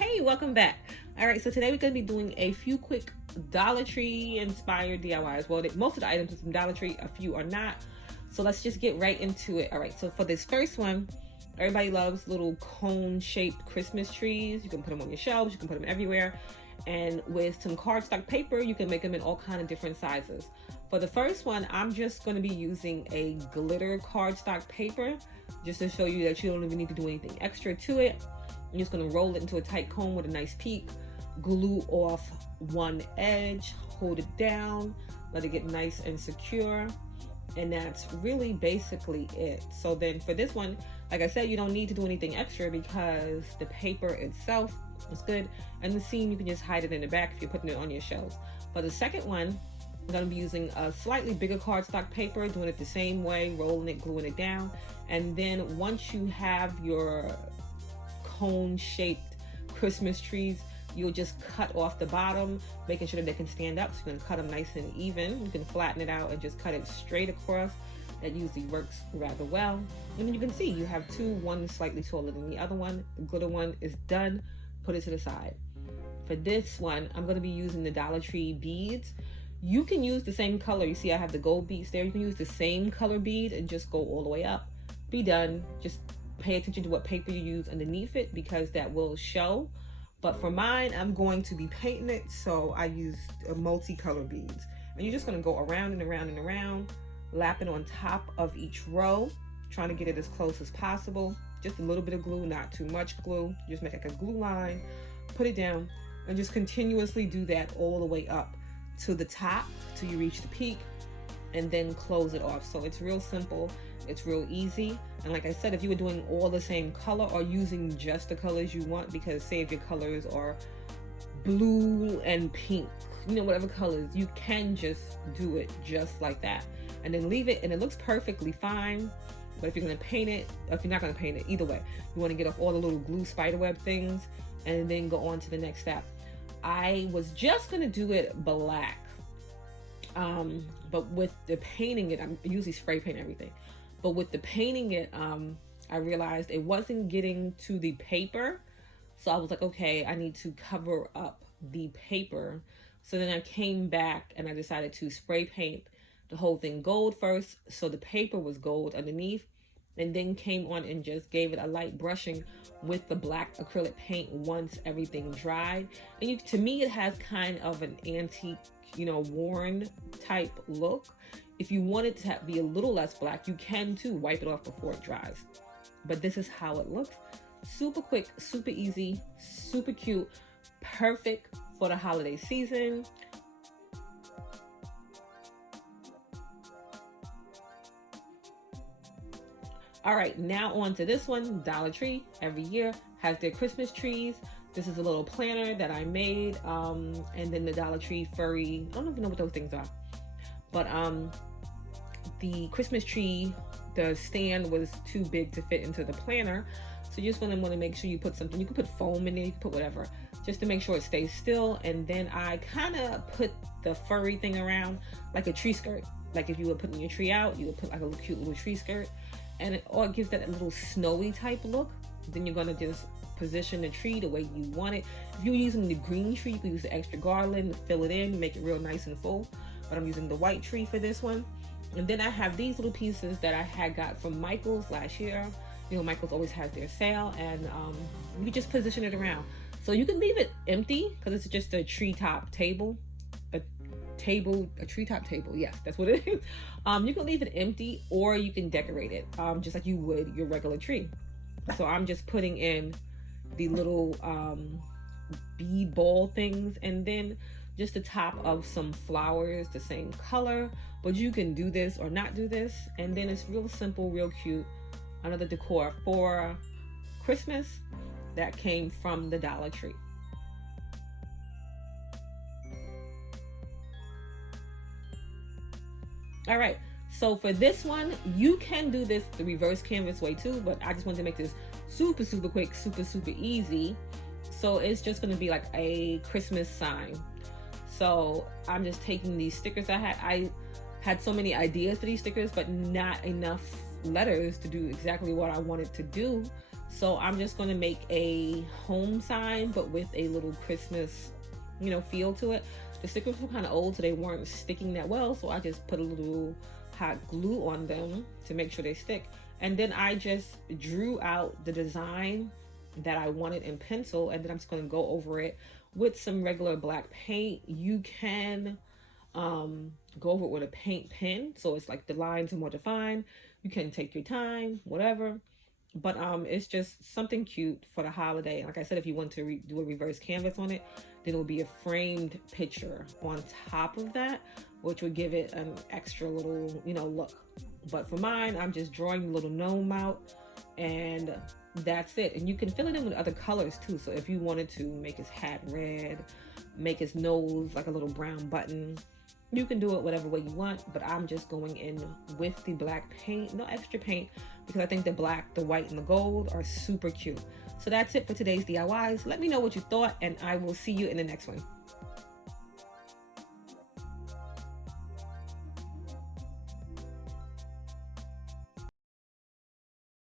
Hey, welcome back. All right, so today we're going to be doing a few quick Dollar Tree inspired DIYs. Well, most of the items are from Dollar Tree, a few are not. So let's just get right into it. All right, so for this first one, everybody loves little cone shaped Christmas trees. You can put them on your shelves, you can put them everywhere. And with some cardstock paper, you can make them in all kind of different sizes. For the first one, I'm just going to be using a glitter cardstock paper just to show you that you don't even need to do anything extra to it. I'm just going to roll it into a tight cone with a nice peak, glue off one edge, hold it down, let it get nice and secure, and that's really basically it. So then for this one, like I said, you don't need to do anything extra because the paper itself is good, and the seam you can just hide it in the back if you're putting it on your shelves. For the second one, I'm going to be using a slightly bigger cardstock paper, doing it the same way, rolling it, gluing it down, and then once you have your cone shaped Christmas trees, you'll just cut off the bottom, making sure that they can stand up. So you're going to cut them nice and even. You can flatten it out and just cut it straight across. That usually works rather well. And then you can see you have two, one slightly taller than the other one. The glitter one is done. Put it to the side. For this one, I'm going to be using the Dollar Tree beads. You can use the same color. You see I have the gold beads there. You can use the same color bead and just go all the way up. Be done. Just pay attention to what paper you use underneath it because that will show. But for mine, I'm going to be painting it, so I used multicolor beads. And you're just going to go around and around and around, lapping on top of each row, trying to get it as close as possible. Just a little bit of glue, not too much glue. Just make like a glue line, put it down, and just continuously do that all the way up to the top till you reach the peak, and then close it off. So it's real simple, it's real easy. And like I said, if you were doing all the same color or using just the colors you want, because say if your colors are blue and pink, you know, whatever colors, you can just do it just like that and then leave it, and it looks perfectly fine. But if you're going to paint it, or if you're not going to paint it, either way, you want to get off all the little glue spiderweb things and then go on to the next step. I was just going to do it black, but with the painting it, I'm usually spray paint everything, but with the painting it, I realized it wasn't getting to the paper. So I was like, okay, I need to cover up the paper. So then I came back and I decided to spray paint the whole thing gold first, so the paper was gold underneath, and then came on and just gave it a light brushing with the black acrylic paint once everything dried. And to me, it has kind of an antique, you know, worn type look. If you want it to be a little less black, you can too, wipe it off before it dries. But this is how it looks. Super quick, super easy, super cute, perfect for the holiday season. All right, now on to this one. Dollar Tree every year has their Christmas trees. This is a little planner that I made, and then the Dollar Tree furry, I don't even know what those things are, but the Christmas tree, the stand was too big to fit into the planner, so you just want to make sure you put something. You can put foam in there, you can put whatever, just to make sure it stays still. And then I kind of put the furry thing around like a tree skirt. Like if you were putting your tree out, you would put like a little cute little tree skirt, and it all gives that a little snowy type look. Then you're gonna just position the tree the way you want it. If you're using the green tree, you can use the extra garland, fill it in, make it real nice and full. But I'm using the white tree for this one. And then I have these little pieces that I had got from Michael's last year. You know, Michael's always has their sale, and you just position it around. So you can leave it empty because it's just a treetop table. A treetop table, yes, that's what it is. You can leave it empty, or you can decorate it just like you would your regular tree. So I'm just putting in the little bead ball things, and then just the top of some flowers the same color. But you can do this or not do this, and then it's real simple, real cute. Another decor for Christmas that came from the Dollar Tree. All right, so for this one, you can do this the reverse canvas way too, but I just wanted to make this super, super quick, super, super easy. So it's just gonna be like a Christmas sign. So I'm just taking these stickers I had so many ideas for these stickers, but not enough letters to do exactly what I wanted to do. So I'm just going to make a home sign, but with a little Christmas, feel to it. The stickers were kind of old, so they weren't sticking that well. So I just put a little hot glue on them to make sure they stick. And then I just drew out the design that I wanted in pencil, and then I'm just going to go over it with some regular black paint. You can go over it with a paint pen, so it's like the lines are more defined. You can take your time, whatever. But it's just something cute for the holiday. Like I said, if you want to do a reverse canvas on it, then it will be a framed picture on top of that, which would give it an extra little, look. But for mine, I'm just drawing the little gnome out, and that's it. And you can fill it in with other colors too. So if you wanted to make his hat red, make his nose like a little brown button, you can do it whatever way you want. But I'm just going in with the black paint, no extra paint, because I think the black, the white, and the gold are super cute. So that's it for today's DIYs. Let me know what you thought, and I will see you in the next one.